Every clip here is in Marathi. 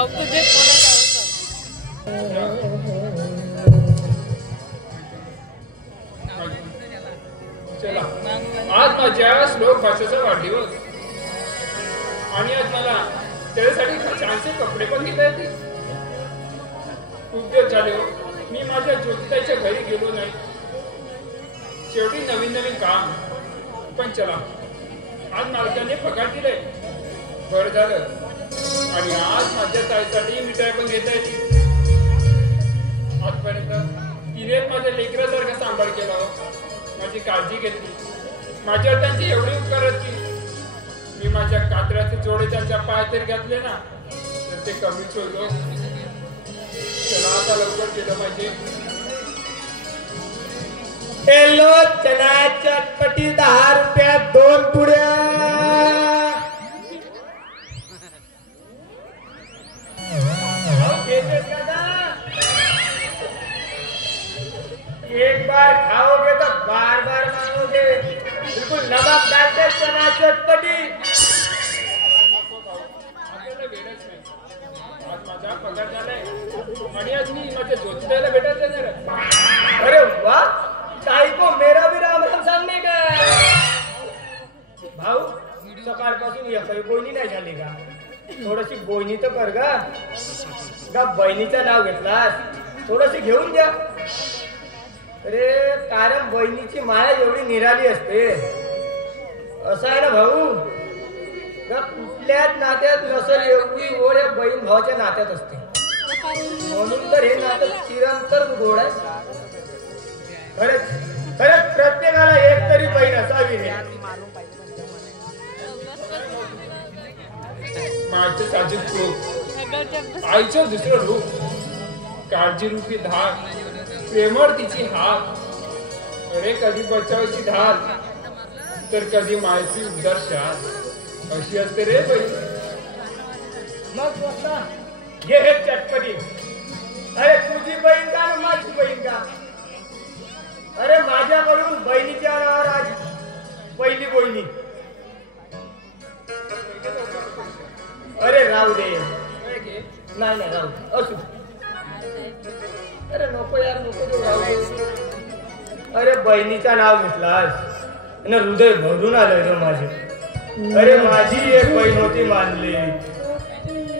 भाऊ तुझे चला आज माझ्या श्लोक भाषेचा वाढदिवस आणि आज मला त्याच्यासाठी छानसे कपडे पण घेता येतील. खूप दिवस झाले हो मी माझ्या ज्योतिताईच्या घरी गेलो नाही. शेवटी नवीन नवीन काम. पण चला आज मालकाने पगार दिले बरं झालं. आणि आज माझ्या ताईसाठी मिठाई पण घेता येतील. आजपर्यंत तिने माझ्या लेकरासारखा सांभाळ केला, माझी काळजी घेतली. माझ्यावर त्यांची एवढी उपकार की मी माझ्या कातऱ्याचे जोडे त्यांच्या पायात तरी घातले ना तर ते कमीच होईल. चला आता लवकर केलं पाहिजे. एलो चना चटपटी 10 रुपयात 2 पुड्या. एक बार खाओगे तो बार बार मांगोगे. बिल्कुल नमक डालते चना चटपटी. आज माझा पगार झालाय आणि आज मी माझ्या ज्योतिताईला भेटायला येणार आहे. अरे वाह, ताई को मेरा भी राम राम सांगने का. भाऊ सकाळपासून एकही बोयनी नाही झाली का? थोडीशी बोयनी तर कर गा. बहिणीचं नाव घेतलास थोडीशी घेऊन द्या. अरे कारण बहिणीची माया एवढी निराली असते. असं आहे ना भाऊ, कुठल्याच नात्यात नसेल एवढी ओढ या बहीण भावाच्या नात्यात असते. म्हणून तर हे नातं चिरंतर गोड आहे. खरंच खरंच प्रत्येकाला एक तरी बहीण असावी. माझे साजिद रूप, आईचं दुसरं रूप, काळजी रूपी धार, प्रेमळ तिची हात. अरे कधी बचावायची धार तर कधी मायची उदार शाल. अशी असते रे बहीण. मग घे हे चटपटी. अरे तुझी बहीण का आणि माझी बहीण का? अरे माझ्याकडून बहिणीच्या नावावर आज पहिली बहिणी. अरे राहू दे. नाही नाही राहू दे असू. अरे नको यार नको देऊ राहू दे. अरे बहिणीचं नाव घेतलास आणि हृदय भरून आलं रे माझे. अरे माझी एक बहीण होती मानली,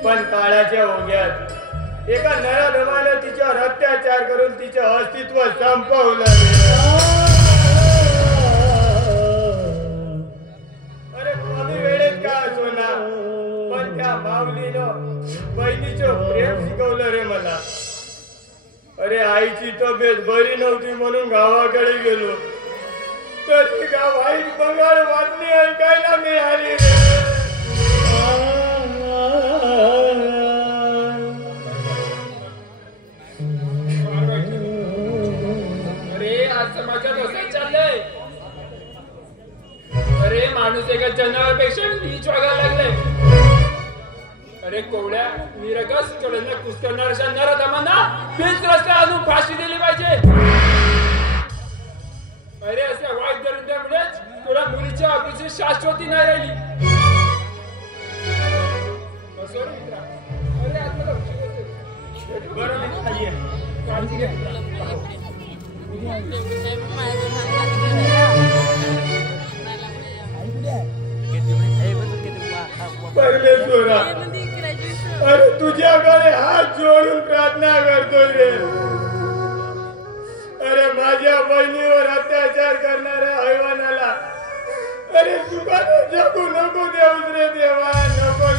पण काळाच्या ओघ्यात एका नराधमानं तिच्यावर अत्याचार करून तिचे अस्तित्व संपवलं. अरे कमी वेळेत का असोना पण त्या माऊलीनं बहिणीचं प्रेम शिकवलं रे मला. अरे आईची तब्येत बरी नव्हती म्हणून गावाकडे गेलो तर ती वाईट बंगाल वाटणी ऐकायला मिळाली रे. अरे आज समाजात असं चाललंय. अरे माणूस एका जनावरापेक्षा नीच वागायला लागलाय. अरे कोवड्या निरगस चोळ्यांना कुस्करणाऱ्या नराधमांना बीच रस्त्यावर आणून फाशी दिली पाहिजे. अरे अशा वाईट दरिद्रामुळेच तुला मुलीच्या अभिची शाश्वती नाही राहिली. अरे आता बरं काळजी घे. परमेश्वरा अरे तुझ्याकडे हात जोडून प्रार्थना करतो रे. अरे माझ्या बहिणीवर अत्याचार करणाऱ्या हैवानाला अरे तुका जगू नको देऊस रे देवा. नको